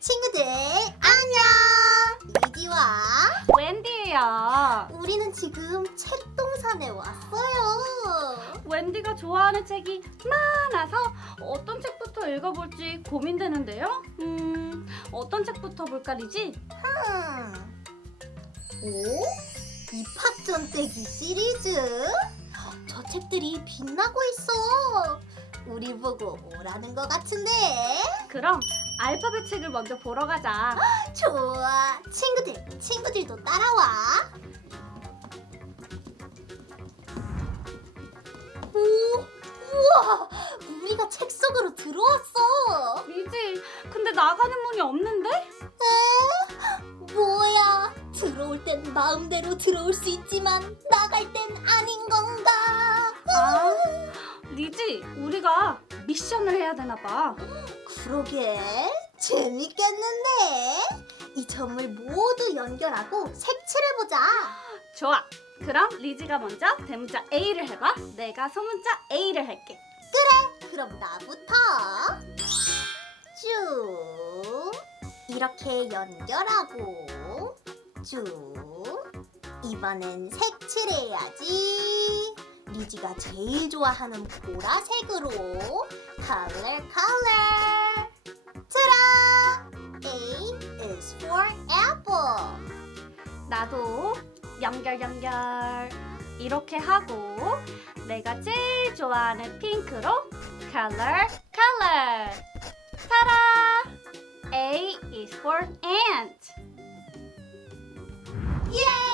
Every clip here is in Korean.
친구들 안녕 리디와 웬디예요. 우리는 지금 책동산에 왔어요 웬디가 좋아하는 책이 많아서 어떤 책부터 읽어볼지 고민되는데요. 음, 어떤 책부터 볼까, 리지? 음. 오? 입학전 떼기 시리즈? 저 책들이 빛나고 있어 우리 보고 오라는 것 같은데? 그럼 알파벳 책을 먼저 보러 가자. 좋아. 친구들 친구들도 따라와. 오 우와. 우리가 책 속으로 들어왔어. 리지, 근데 나가는 문이 없는데? 에? 뭐야? 들어올 땐 마음대로 들어올 수 있지만 나갈 땐 아닌 건가? 아, 리지, 우리가 미션을 해야 되나 봐. 그러게 재밌겠는데 이 점을 모두 연결하고 색칠해 보자 좋아. 그럼 리지가 먼저 대문자 A를 해봐. 내가 소문자 A를 할게. 그럼 나부터 쭉 이렇게 연결하고 쭉 이번엔 색칠해야지 리지가 제일 좋아하는 보라색으로. Color color. 짜라 A is for apple. 나도 연결 연결. 이렇게 하고 내가 제일 좋아하는 핑크로 color color. 타라. A is for ant. 예!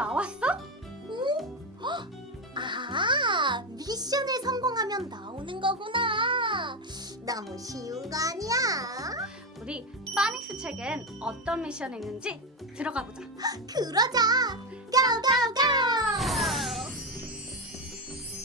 나왔어? 아, 미션을 성공하면 나오는 거구나. 너무 쉬운 거 아니야? 우리 파닉스 책엔 어떤 미션이 있는지 들어가 보자 그러자.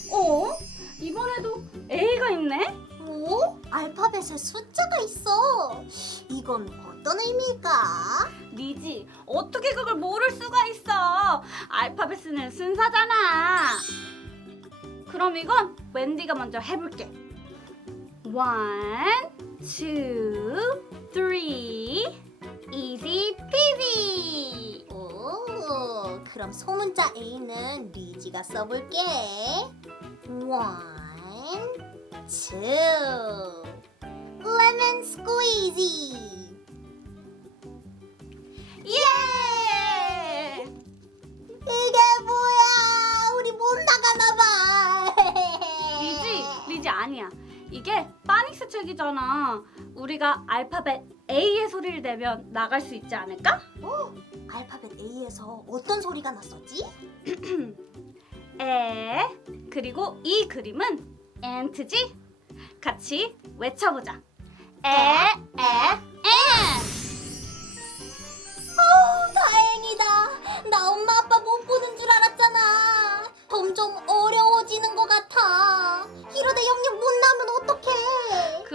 고고고! 어? 이번에도 A가 있네? 오? 알파벳에 숫자가 있어. 이건 어떤 의미일까? 리지. 어떻게 그걸 모를 수가 있어? 알파벳은 순서잖아. 그럼 이건 웬디가 먼저 해볼게. One, two, peasy. 오, 그럼 소문자 A는 리지가 써볼게. One, two, lemon. 리지 아니야 이게 파닉스 책이잖아 우리가 알파벳 A의 소리를 내면 나갈 수 있지 않을까? 어, 알파벳 A에서 어떤 소리가 났었지? 에 그리고 이 그림은 엔트지? 같이 외쳐보자 에, 에,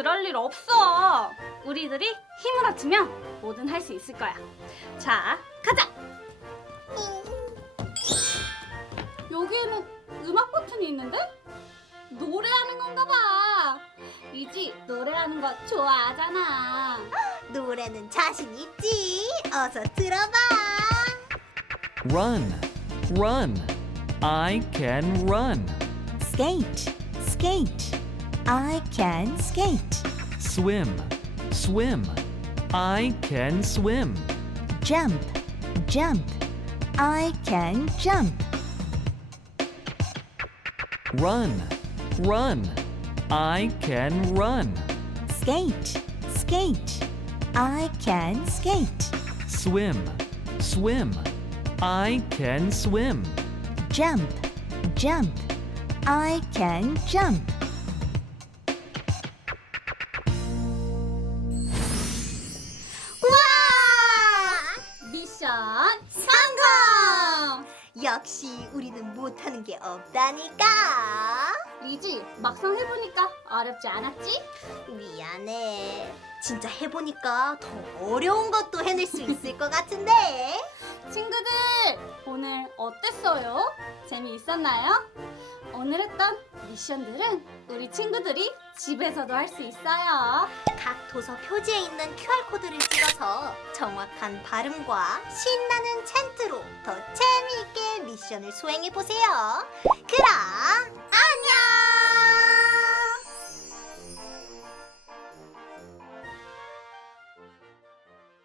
그럴 일 없어 우리들이 힘을 합치면 뭐든 할 수 있을 거야 자 가자 여기에는 음악 버튼이 있는데? 노래하는 건가 봐 리지 노래하는 거 좋아하잖아 노래는 자신 있지. 어서 들어봐. Run, run. I can run. skate, skate. I can skate. Swim, swim. I can swim. Jump, jump. I can jump. Run, run. I can run. Skate, skate. I can skate. Swim, swim. I can swim. Jump, jump. I can jump. 역시 우리는 못하는 게 없다니까. 리지 막상 해보니까 어렵지 않았지? 미안해. 진짜 해보니까 더 어려운 것도 해낼 수 있을 것 같은데. 친구들 오늘 어땠어요? 재미있었나요? 오늘 했던 미션들은 우리 친구들이 집에서도 할 수 있어요. 각 도서 표지에 있는 QR코드를 찍어서 정확한 발음과 신나는 챈트로 더 재미있게 미션을 수행해 보세요. 그럼